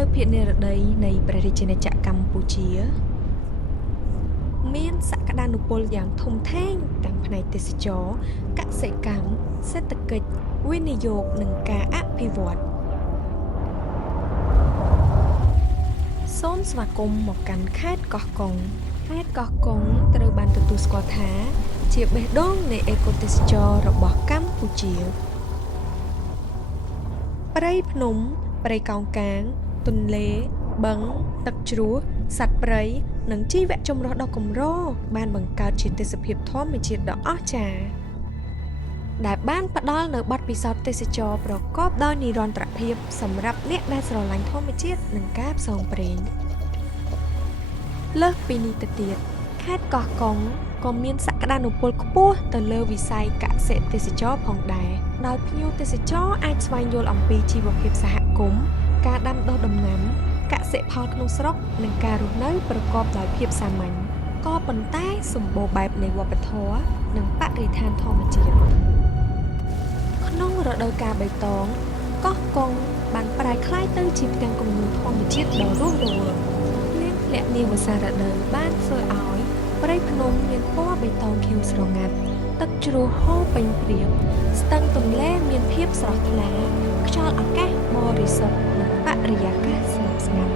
នៅភាគនិរតីនៃព្រះរាជាណាចក្រកម្ពុជាមានសក្តានុពលយ៉ាងធំធេងទាំងផ្នែកទេសចរណ៍កសិកម្មសេដ្ឋកិច្ចវិនិយោគនិងការអភិវឌ្ឍសូមស្វាគមន៍មកកាន់ខេត្តកោះកុងខេត្តកោះកុងត្រូវបានទទួលស្គាល់ថាជាបេះដូងនៃអេកូទេសចរណ៍របស់កម្ពុជាព្រៃភ្នំព្រៃកោងកាងទន្លេបឹងទឹកជ្រោះសត្វព្រៃនិងជីវៈចម្រុះដ៏កម្របានបង្កើតជាទេសភាពធម្មជាតិដ៏អស្ចារ្យដែលបានផ្ដល់នូវបទពិសោធន៍ទេសចរណ៍ប្រកបដោយនិរន្តរភាពសម្រាប់អ្នកដែលស្រឡាញ់ធម្មជាតិនិងការផ្សងព្រេងលើសពីនេះទៅទៀតខេត្តកោះកុងក៏មានសក្តានុពលខ្ពស់ទៅលើវិស័យកសិទេសចរណ៍ផងដែរដោយភ្ញៀវទេសចរអាចស្វែងយល់អំពីជីវភាពសហគមន៍ការដាំដុះដំណាំកសិផលក្នុងស្រុកនិងការរស់នៅប្រកបដោយភាពសាមញ្ញក៏ប៉ុន្តែសម្បូរបែបនៃវប្បធម៌និងបរិស្ថានធម្មជាតិក្នុងរដូវកាលបៃតងកោះកុងបានប្រែក្លាយទៅជាផ្ទាំងគំនូរធម្មជាតិដ៏រស់រវើកភ្លៀងធ្លាក់នាវស្សារដូវបានធ្វើឲ្យព្រៃភ្នំមានពណ៌បៃតងខៀវស្រងាត់ទឹកជ្រោះហូរពេញព្រាបស្ទឹងទន្លេមានភាពស្រស់ថ្លាខ្យល់អាកាសបរិសុទ្ធនិងបរិយាកាសស្ងប់ស្ងាត់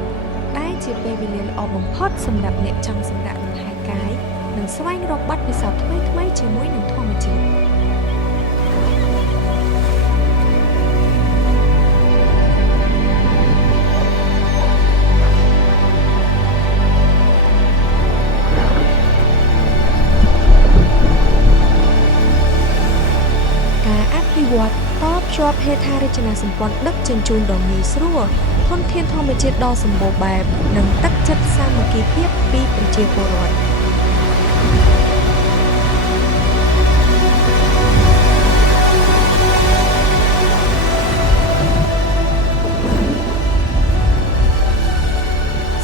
ដែលជាពេលវេលាល្អបំផុតសម្រាប់អ្នកចង់សម្រាកលំហែកាយនិងស្វែងរកបទពិសោធន៍ថ្មីៗជាមួយនឹងធម្មជាតិវត្តតភ្ជាប់ហេដ្ឋារចនាសម្ព័ន្ធដឹកជញ្ជូនដ៏ងាយស្រួលធនធានធម្មជាតិដ៏សម្បូរបែបនិងទឹកចិត្តសាមគ្គីភាពពីប្រជាពលរដ្ឋ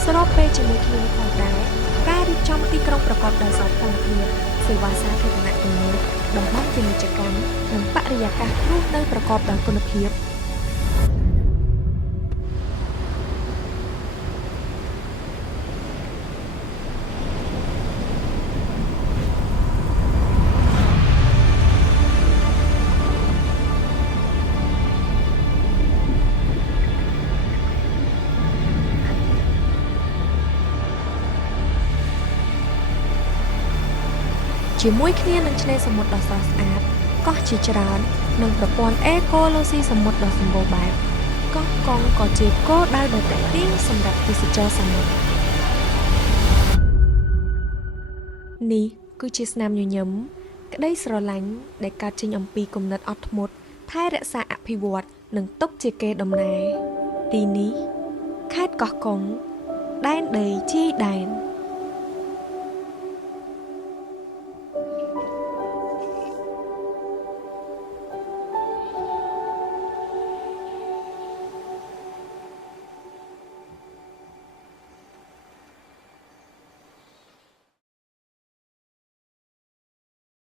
ស្របពេលជាមួយគ្នាផងដែរការរៀបចំទីក្រុងប្រកបដោយសោភ័ណភាពសេវាសាធារណៈទំនើបតំបន់ពាណិជ្ជកម្មនិងបរិយាកាសរស់នៅប្រកបដោយគុណភាពជាមួយគ្នានឹងឆ្នេរសមុទ្រដ៏ស្រស់ស្អាតកោះជាច្រើននិងប្រព័ន្ធអេកូឡូស៊ីសមុទ្រដ៏សម្បូរបែបកោះកុងក៏ជាគោលដៅដ៏ទាក់ទាញសម្រាប់ទេសចរសមុទ្រនេះគឺជាស្នាមញញឹមក្តីស្រឡាញ់ដែលកើតចេញអំពីគំនិតអត់ធ្មត់ថែរក្សាអភិវឌ្ឍនិងទុកជាកេរដំណែលទីនេះខេត្តកោះកុងដែនដីជាយដែន